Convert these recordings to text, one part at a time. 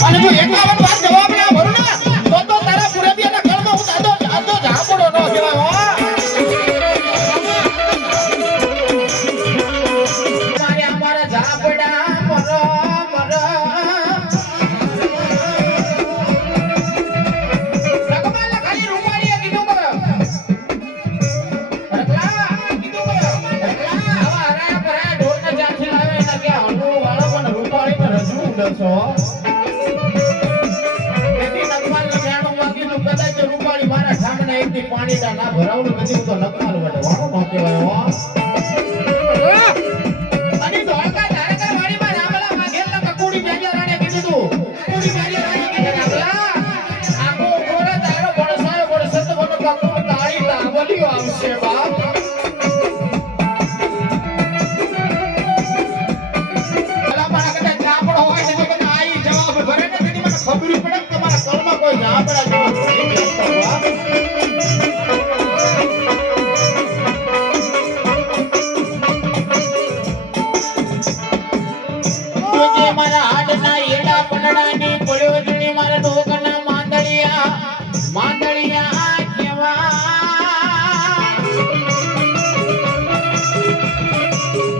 અને જો 51 વાર જવાબ ના ભરું ને તો તારા પુરેબિયાના કળમાં હું દાદો ઝાપડો ન કહેવાય હો. મારા ઝાપડા મરો રકમાલા ખાલી રૂપાળીએ કીધું કરો રકલા કીધું કરો રકલા આવા હરાયા ભરાયા ઢોરના જાનથી લાવે એના કે હણુ વાળો પણ રૂપાળીને રજવું ઉડશો. કદાચ રૂપાળી મારા સામે એકથી પાણી ના ભરાવડું નથી તો નકમાલ વડે વાળો ન કહેવાય હો. અને ધોળકા ધારકા વાડીમાં રામલા માગેલા કકુડી બેજા રાણે કીધું તું કકુડી બેજા રાણે કીધું રામલા આખો ગોરા તારો બળસાયો બળસત બનો કકુડ તાળી લાવલીઓ આવશે બાપ. ભલા મારા કદાચ ઝાપડો હોય ને તો આઈ જવાબ ભરે ને તેની મને ખબર પડે કે તમારા કળમાં કોઈ ઝાપડા જેવો મારા હાડના એડા પનડાની પડ્યો જણી મારા ડોકના માંદળિયા કેવા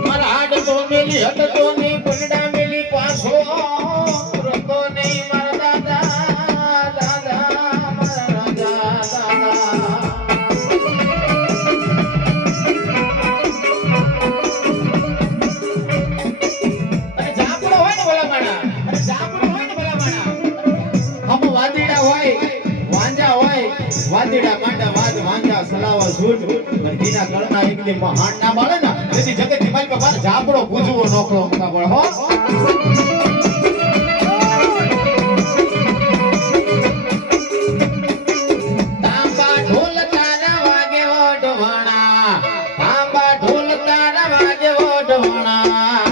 મારા હાડ તો મેલી હટ તો નહીં પનડા મેલી પાછો રતો નહીં મારા દાદા મારા દાદા. વાદીડા માંડા વાદ વાંજા સલાવા સૂટ મરજીના કળના એકલી મહાન ના બાળે ને તેથી જગતની માલ પર માર ઝાપડો પૂજવો નોકરો મકા પડે હો. તાંબા ઢોલ તારા વાગે ઓઢવાણા તાંબા ઢોલ તારા વાગે ઓઢવાણા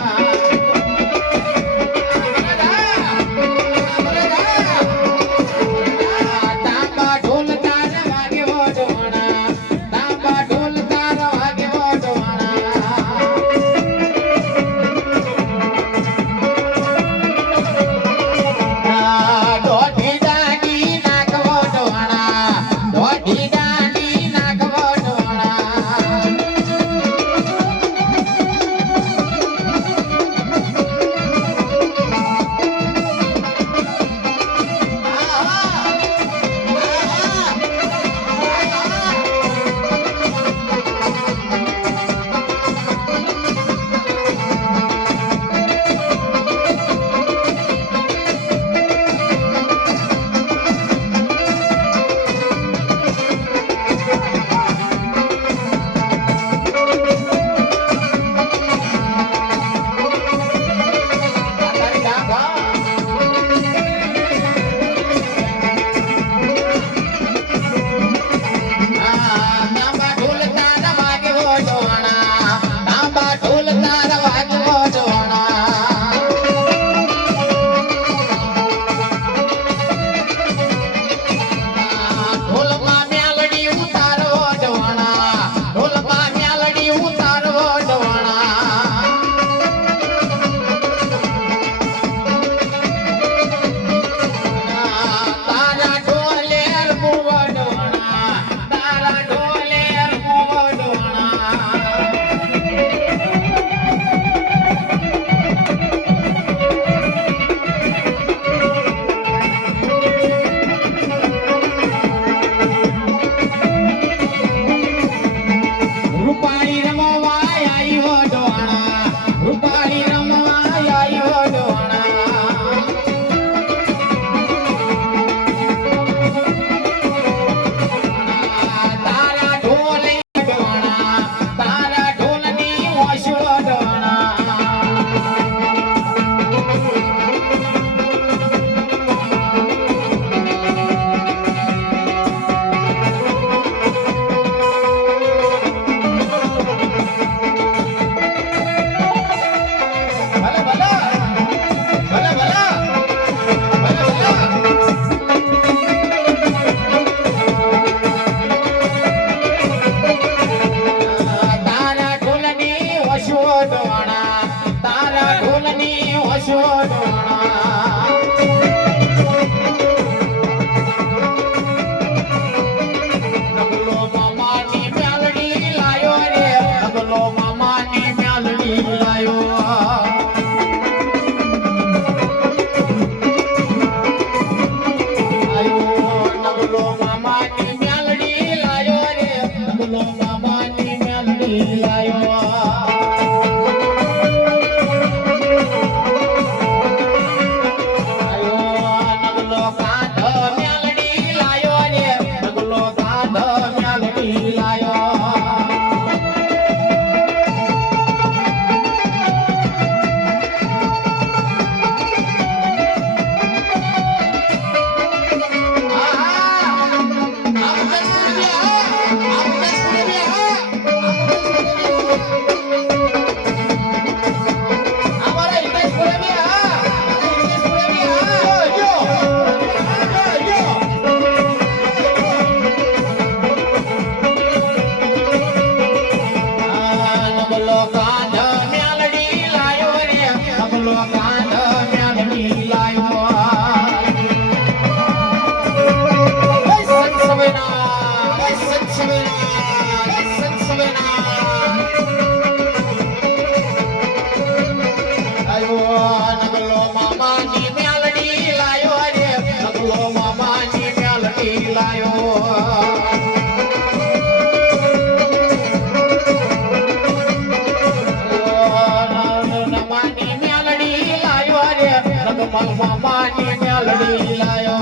માની મેલડી લાયો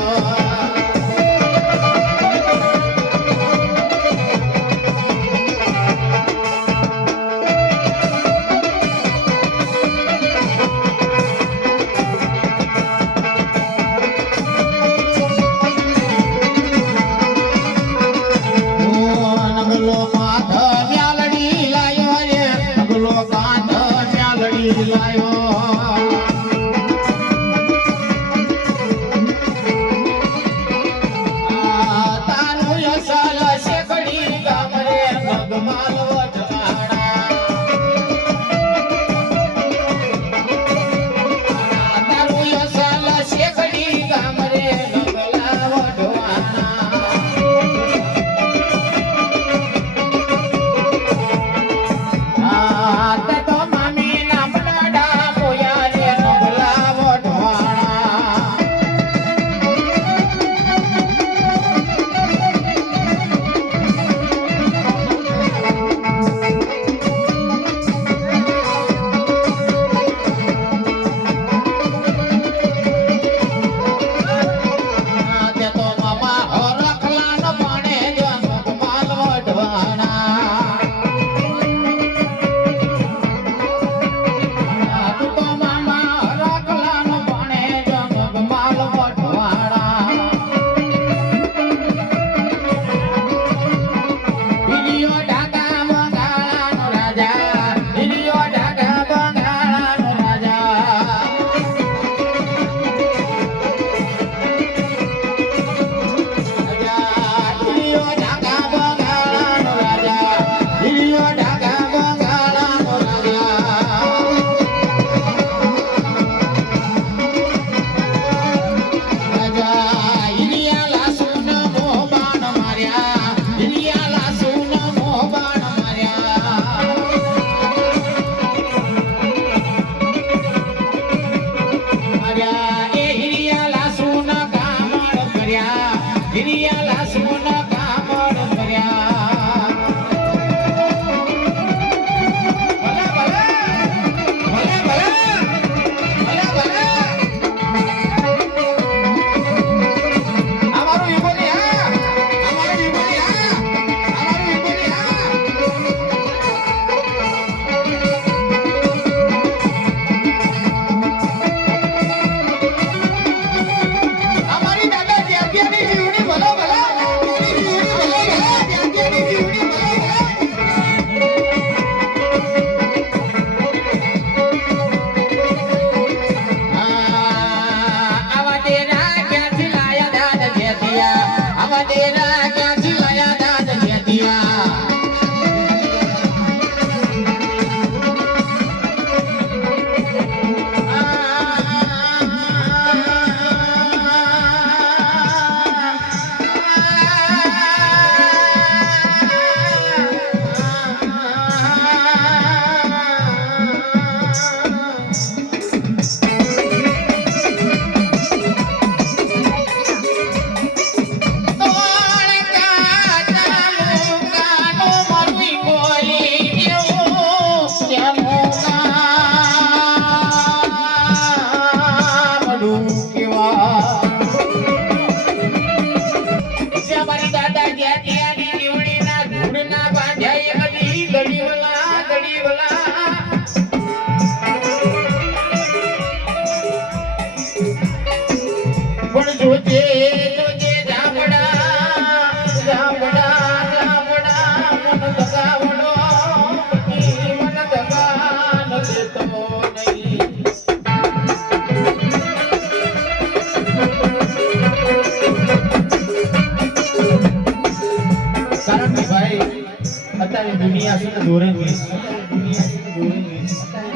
દુનિયા છે ને દોરે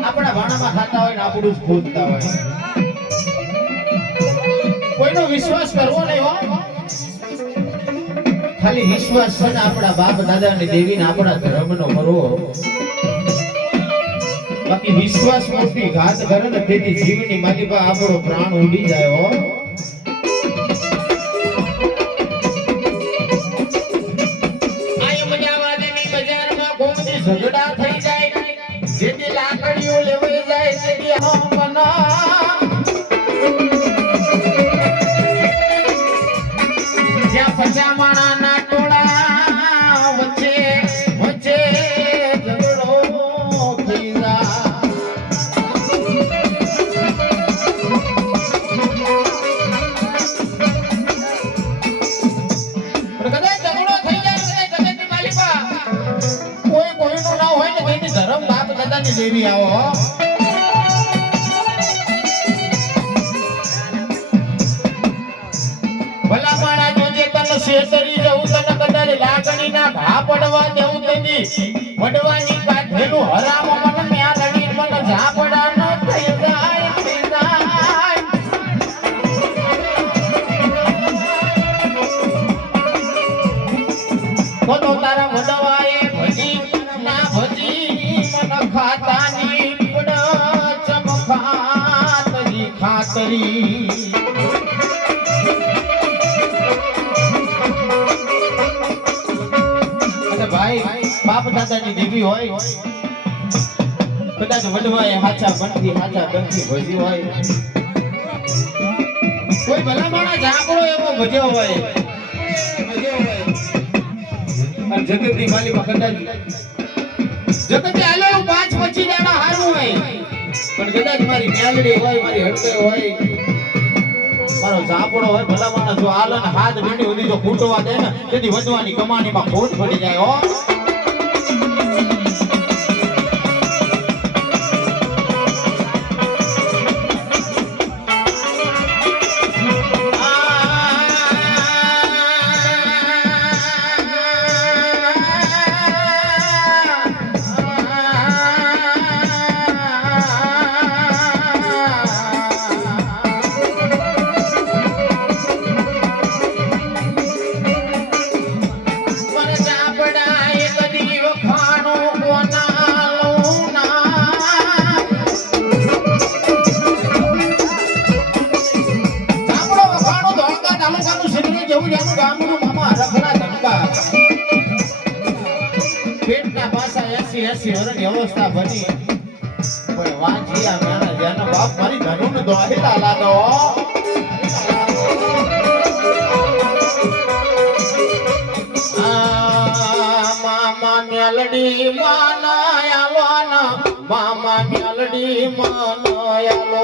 આપણા વાણામાં ખાતા હોય ને આપણું જ ખોદતા હોય. કોઈનો વિશ્વાસ કરવો નહીં હો. ખાલી વિશ્વાસ છે ને આપણા બાપ દાદા ને દેવી ને આપણા ધર્મનો કરવો. બાકી વિશ્વાસ મોટી ઘાત કરે ને તેથી જીવની માલિકા આપણો પ્રાણ ઉડી જાય હો. ઝઘડા થઈ જાય જેથી લાકડીઓ લેવાઈ જાય તેથી દેવી આવો હો. ભલા માણા જોજે તને શેતરી જવું તને કદાચ લાગણીના ઘા પડવા દેવું તેની વડવાની કાઠેલું હરામ મન મ્યાલડી મન ઝાપડા ન થઈ જાય થઈ જાય. તો તારા વડવાએ ભજી ના ભજી મન ખાતાની પડ ચમખાતરી ખાતરી. ભાઈ બાપ દાદાની દેવી હોય કદાચ વડવાએ હાચા બનતી ભજી હોય કોઈ ભલા માણસ જાગડો એવો ભજ્યો હોય અને જગતની માલિકા કદાચ જગતે હાલેલું 5 25 દાડા હારું હોય પણ કદાચ મારી મ્યાલડી હોય મારી હડકે હોય મારો ઝાપડો હોય ભલા માણસ જો આલન હાથ વીંડી સુધી જો ફૂટવા દે ને તેથી વધવાની કમાણીમાં ખોટ પડી જાય હો. પેટના પાસા 80 વર્ષની અવસ્થા બની પણ વાંચિયા મારા જેનો બાપ મારી ધનુને દોહેલા લાગો. મામા મેલડી માનયાલો મામા મેલડી માનયાલો.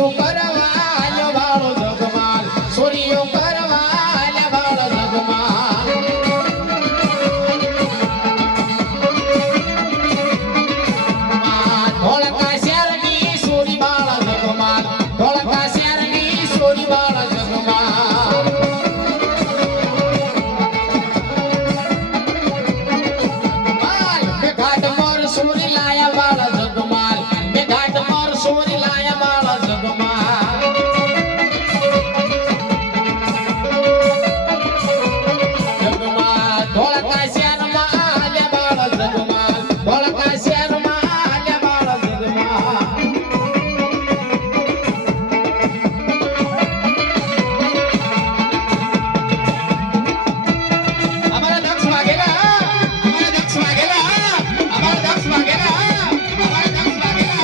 સોરીઓ કરવા આલ્યો વાળો જગમાલ સોરીઓ કરવા આલ્યા વાળો જગમાલ ધોળકા શેરની સોરી વાળા જગમાલ ધોળકા શેરની સોરી વાળા જગમાલ મેં ઘાટ મોર સોરી લાયા વાળા જગમાલ મેં ઘાટ મોર સોરી લાયા વાળા જગમાલ જગમાલ ધોળકા શેરમાં આલ્યા વાળા જગમાલ ધોળકા શેરમાં આલ્યા વાળા જગમાલ અમારા દક્ષ વાગેલા અમારા દક્ષ વાગેલા અમારા દક્ષ વાગેલા અમારા દક્ષ વાગેલા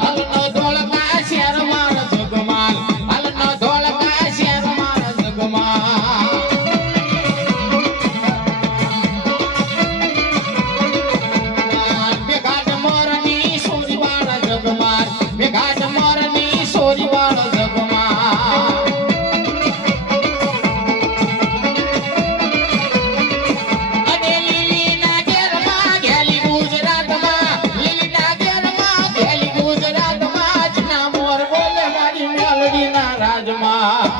હાલનો ધોળકા શેર મારો જગમાલ હાલનો ધોળકા શેર મારો જગમાલ મેં ઘાટ મોરની સોરી વાળા જગમાલ મેં ઘાટ મોરની સોરી વાળા જગમાલ અને લીલીના ઘેરમાં ઘેલી ગુજરાતમાં લીલીના ઘેરમાં ઘેલી ગુજરાતમાં જના મોર બોલે મારી મેલડીના રાજમાં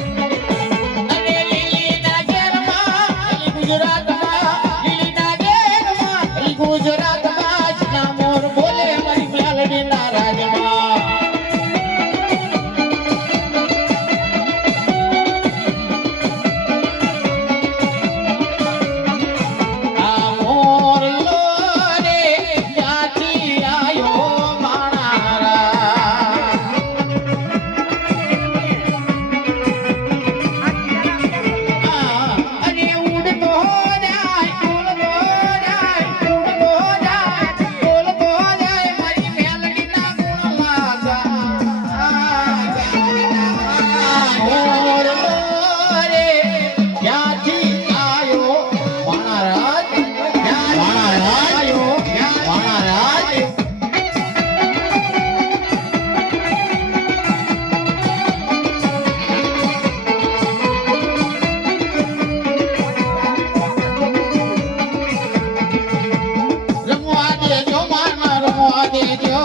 અને લીલીના ઘેરમાં ઘેલી ગુજરાતમાં લીલીના ઘેરમાં ઘેલી ગુજરાતમાં જના મોર બોલે મારી મેલડીના રાજમાં આ મોરલો રે ક્યાંથી આયો માણારા અરે ઉડતો જાય ઉડતો જાય ઉડતો જાય ઉડતો જાય મારી મેલડીના ગુણ મોરલો રે ક્યાંથી આયો માણારાજ માણારાજ આયો માણારાજ રમવા દેજો માના રમવા દેજો